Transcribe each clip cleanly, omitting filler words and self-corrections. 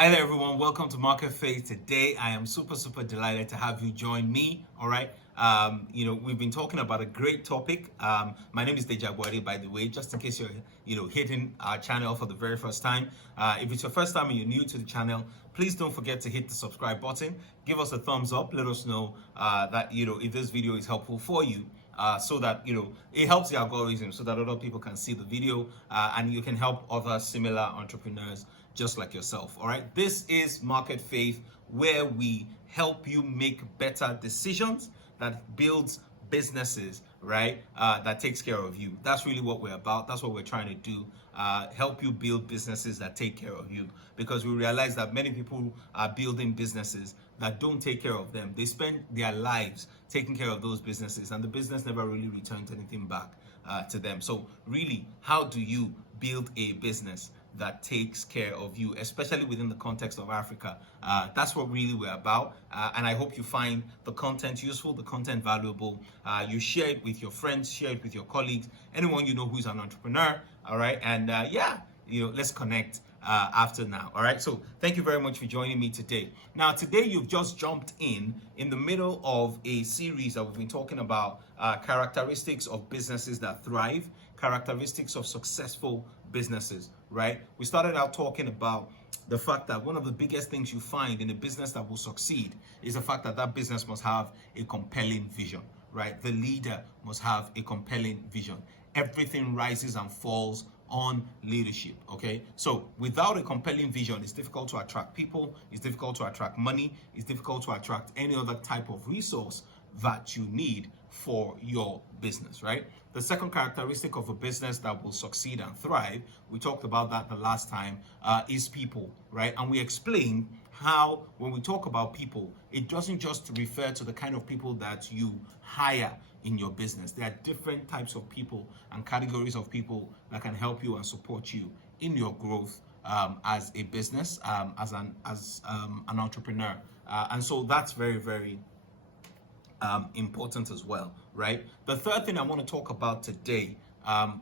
Hi there, everyone. Welcome to Market Faith. Today, I am super delighted to have you join me. All right. We've been talking about a great topic. My name is DEJI Agboade, by the way, just in case you're, hitting our channel for the very first time. If it's your first time and you're new to the channel, please don't forget to hit the subscribe button. Give us a thumbs up. Let us know that, if this video is helpful for you. So that it helps the algorithm so that other people can see the video and you can help other similar entrepreneurs just like yourself. All right, this is Market Faith, where we help you make better decisions that builds businesses, right? That takes care of you. That's really what we're about. That's what we're trying to do. Help you build businesses that take care of you, because we realize that many people are building businesses that don't take care of them. They spend their lives taking care of those businesses, and the business never really returns anything back to them. So really, how do you build a business that takes care of you, especially within the context of Africa? That's what really we're about. And I hope you find the content useful, the content valuable. You share it with your friends, share it with your colleagues, anyone you know who's an entrepreneur. All right. And let's connect after now. All right. So thank you very much for joining me today. Now, today you've just jumped in the middle of a series that we've been talking about characteristics of businesses that thrive, characteristics of successful businesses, right? We started out talking about the fact that one of the biggest things you find in a business that will succeed is the fact that that business must have a compelling vision, right? The leader must have a compelling vision. Everything rises and falls on leadership, okay? So without a compelling vision, it's difficult to attract people, it's difficult to attract money, it's difficult to attract any other type of resource that you need for your business, right? The second characteristic of a business that will succeed and thrive, we talked about that the last time, is people, right? And we explained how when we talk about people, it doesn't just refer to the kind of people that you hire in your business. There are different types of people and categories of people that can help you and support you in your growth as a business, as an entrepreneur. And so that's very important as well, right? The third thing I want to talk about today,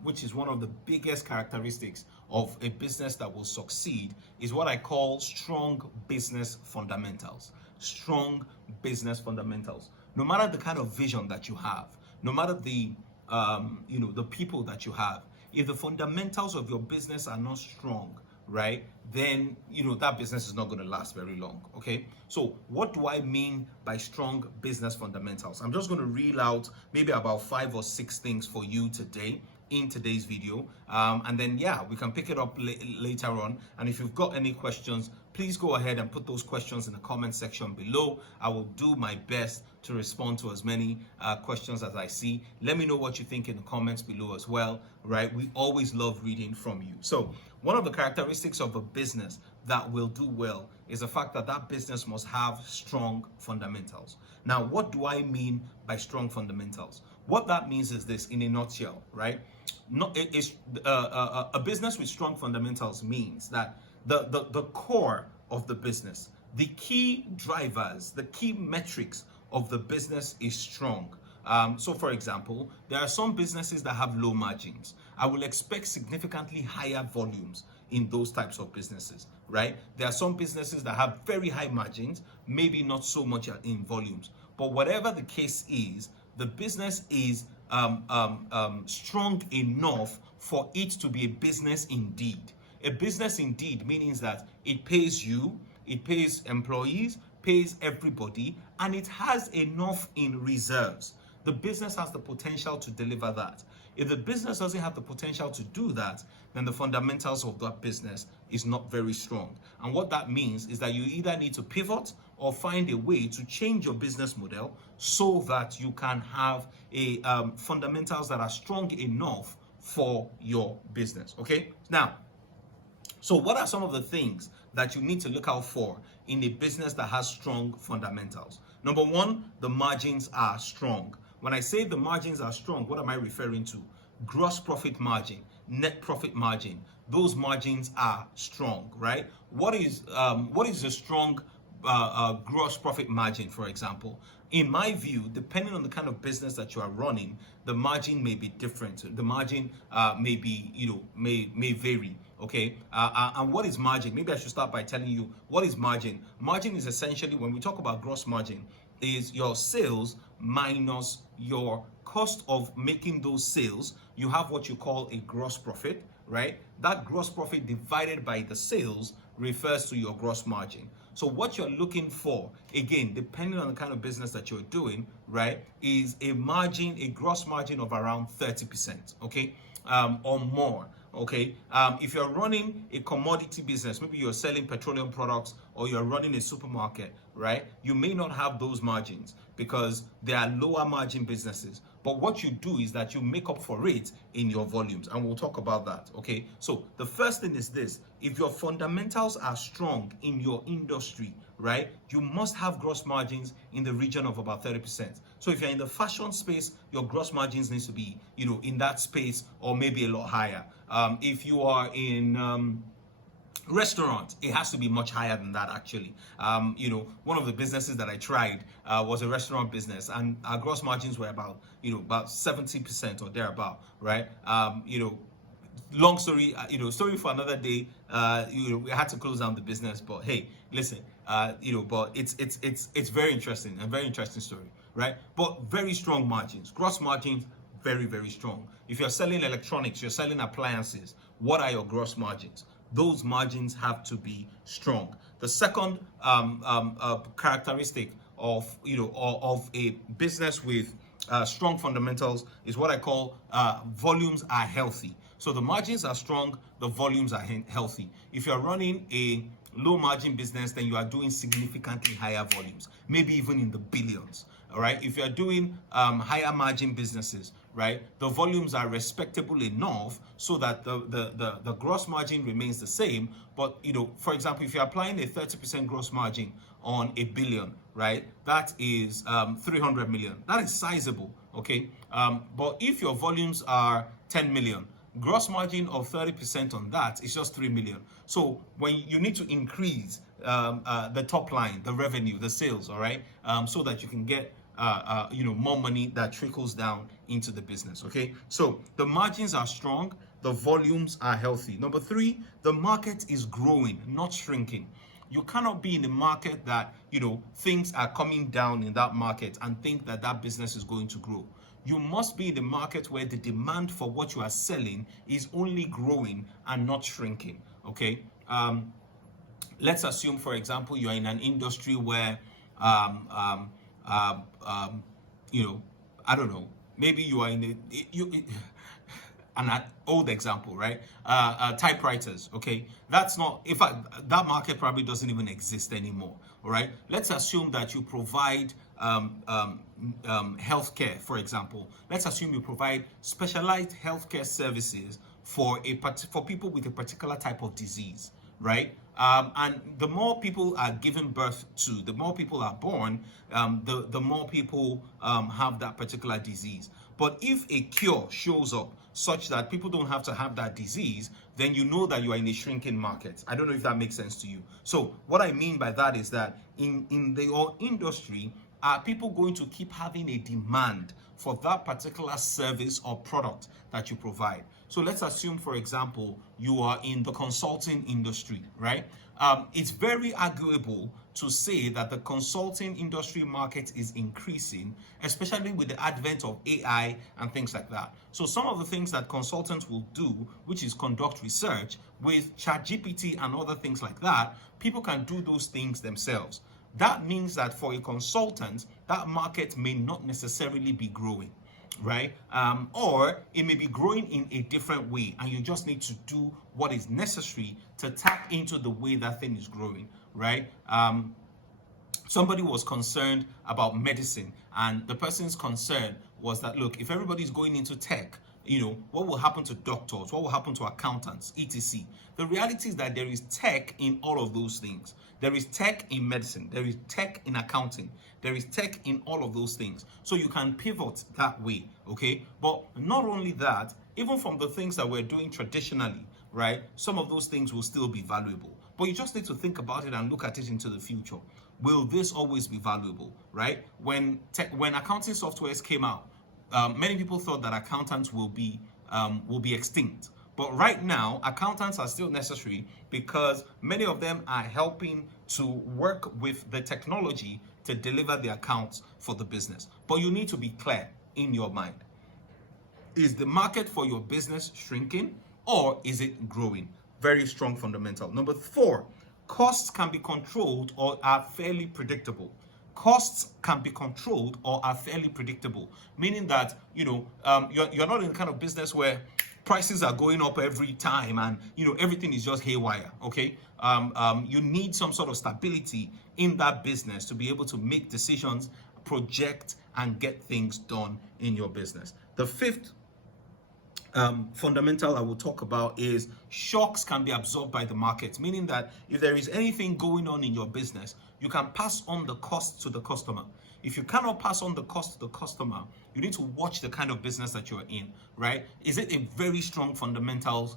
which is one of the biggest characteristics of a business that will succeed, is what I call strong business fundamentals. Strong business fundamentals. No matter the kind of vision that you have, no matter the the people that you have, if the fundamentals of your business are not strong, right, then that business is not going to last very long. Okay, so what do I mean by strong business fundamentals? I'm just going to reel out maybe about 5 or 6 things for you today in today's video, and then we can pick it up later on. And if you've got any questions, please go ahead and put those questions in the comment section below. I will do my best to respond to as many questions as I see. Let me know what you think in the comments below as well, right? We always love reading from you. So one of the characteristics of a business that will do well is the fact that that business must have strong fundamentals. Now, what do I mean by strong fundamentals? What that means is this in a nutshell, right? A business with strong fundamentals means that the core of the business, the key drivers, the key metrics of the business is strong. So for example, there are some businesses that have low margins. I will expect significantly higher volumes in those types of businesses, right? There are some businesses that have very high margins, maybe not so much in volumes. But whatever the case is, the business is strong enough for it to be a business indeed. A business indeed means that it pays you, it pays employees, pays everybody, and it has enough in reserves. The business has the potential to deliver that. If the business doesn't have the potential to do that, then the fundamentals of that business is not very strong. And what that means is that you either need to pivot or find a way to change your business model so that you can have a fundamentals that are strong enough for your business. Okay? Now, so what are some of the things that you need to look out for in a business that has strong fundamentals? Number one, the margins are strong. When I say the margins are strong, what am I referring to? Gross profit margin, net profit margin. Those margins are strong, right? What is a strong gross profit margin, for example? In my view, depending on the kind of business that you are running, the margin may be different. The margin may be, may vary. Okay, and what is margin? Maybe I should start by telling you what is margin. Margin is essentially, when we talk about gross margin, is your sales minus your cost of making those sales. You have what you call a gross profit, right? That gross profit divided by the sales refers to your gross margin. So what you're looking for, again, depending on the kind of business that you're doing, right, is a margin, a gross margin of around 30%, okay, or more. Okay, if you're running a commodity business, maybe you're selling petroleum products or you're running a supermarket, right? You may not have those margins because they are lower margin businesses. But what you do is that you make up for it in your volumes, and we'll talk about that. Okay, so the first thing is this: if your fundamentals are strong in your industry, right, you must have gross margins in the region of about 30%. So if you're in the fashion space, your gross margins needs to be, in that space or maybe a lot higher. If you are in restaurant, it has to be much higher than that actually. One of the businesses that I tried was a restaurant business, and our gross margins were about 70% or thereabout, right? Long story, story for another day. We had to close down the business, but hey, listen, but it's very interesting, a very interesting story, right? But very strong margins, gross margins, very, very strong. If you're selling electronics, you're selling appliances, what are your gross margins? Those margins have to be strong. The second characteristic of a business with strong fundamentals is what I call volumes are healthy. So the margins are strong, the volumes are healthy. If you're running a low margin business, then you are doing significantly higher volumes, maybe even in the billions. All right. If you're doing higher margin businesses, right, the volumes are respectable enough so that the gross margin remains the same. But for example, if you're applying a 30% gross margin on a billion, right, that is 300 million. That is sizable. Okay. But if your volumes are 10 million, gross margin of 30% on that is just 3 million. So when you need to increase the top line, the revenue, the sales, all right, so that you can get more money that trickles down into the business. Okay, so the margins are strong, the volumes are healthy. Number three, the market is growing, not shrinking. You cannot be in the market that things are coming down in that market and think that that business is going to grow. You must be in the market where the demand for what you are selling is only growing and not shrinking. Okay, let's assume, for example, you are in an industry where I don't know, maybe you are in an old example, right? Typewriters, okay? That's not, in fact, that market probably doesn't even exist anymore, all right? Let's assume that you provide healthcare, for example. Let's assume you provide specialized healthcare services for people with a particular type of disease, right? And the more people are given birth to, the more people are born, the more people have that particular disease. But if a cure shows up such that people don't have to have that disease, then you know that you are in a shrinking market. I don't know if that makes sense to you. So what I mean by that is that in your industry, are people going to keep having a demand for that particular service or product that you provide? So let's assume, for example, you are in the consulting industry, right? It's very arguable to say that the consulting industry market is increasing, especially with the advent of AI and things like that. So some of the things that consultants will do, which is conduct research with ChatGPT and other things like that, people can do those things themselves. That means that for a consultant, that market may not necessarily be growing, right? Or it may be growing in a different way, and you just need to do what is necessary to tap into the way that thing is growing, right? Somebody was concerned about medicine, and the person's concern was that, look, if everybody's going into tech, what will happen to doctors? What will happen to accountants, etc.? The reality is that there is tech in all of those things. There is tech in medicine. There is tech in accounting. There is tech in all of those things. So you can pivot that way, okay? But not only that, even from the things that we're doing traditionally, right, some of those things will still be valuable. But you just need to think about it and look at it into the future. Will this always be valuable, right? When accounting softwares came out, many people thought that accountants will be extinct. But right now, accountants are still necessary because many of them are helping to work with the technology to deliver the accounts for the business. But you need to be clear in your mind. Is the market for your business shrinking or is it growing? Very strong fundamental. Number 4, costs can be controlled or are fairly predictable. Costs can be controlled or are fairly predictable, meaning that you're not in the kind of business where prices are going up every time and everything is just haywire. Okay, you need some sort of stability in that business to be able to make decisions, project, and get things done in your business. The 5th fundamental I will talk about is shocks can be absorbed by the market, meaning that if there is anything going on in your business, you can pass on the cost to the customer. If you cannot pass on the cost to the customer, you need to watch the kind of business that you're in, right? Is it a very strong fundamentals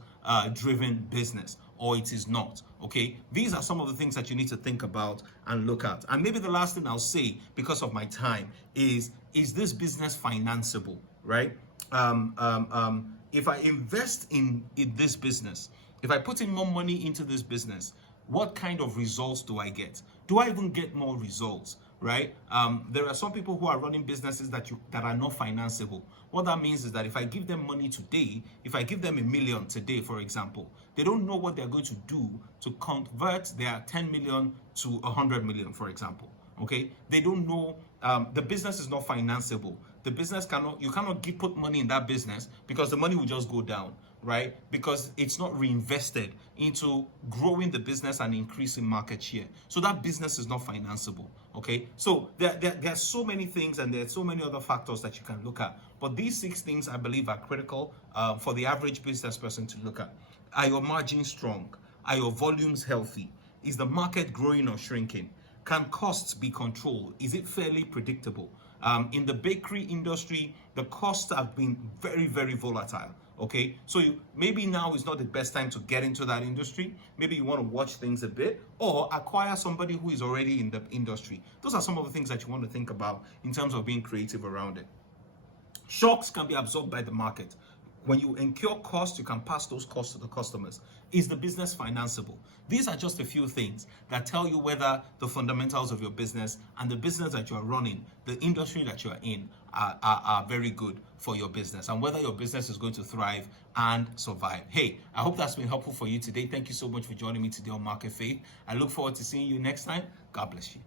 driven business or it is not? Okay, these are some of the things that you need to think about and look at. And maybe the last thing I'll say, because of my time, is this business financeable, right? If I invest in this business, if I put in more money into this business, what kind of results do I get? Do I even get more results, right? There are some people who are running businesses that are not financeable. What that means is that if I give them money today, if I give them $1 million today, for example, they don't know what they're going to do to convert their 10 million to 100 million, for example. Okay, they don't know. The business is not financeable. The business you cannot put money in that business because the money will just go down, right? Because it's not reinvested into growing the business and increasing market share. So that business is not financeable. Okay, so there are so many things and there are so many other factors that you can look at. But these 6 things I believe are critical for the average business person to look at. Are your margins strong? Are your volumes healthy? Is the market growing or shrinking? Can costs be controlled? Is it fairly predictable? In the bakery industry, the costs have been very, very volatile. Okay, so maybe now is not the best time to get into that industry. Maybe you want to watch things a bit or acquire somebody who is already in the industry. Those are some of the things that you want to think about in terms of being creative around it. Shocks can be absorbed by the market. When you incur costs, you can pass those costs to the customers. Is the business financeable? These are just a few things that tell you whether the fundamentals of your business and the business that you are running, the industry that you are in, are very good for your business and whether your business is going to thrive and survive. Hey, I hope that's been helpful for you today. Thank you so much for joining me today on Market Faith. I look forward to seeing you next time. God bless you.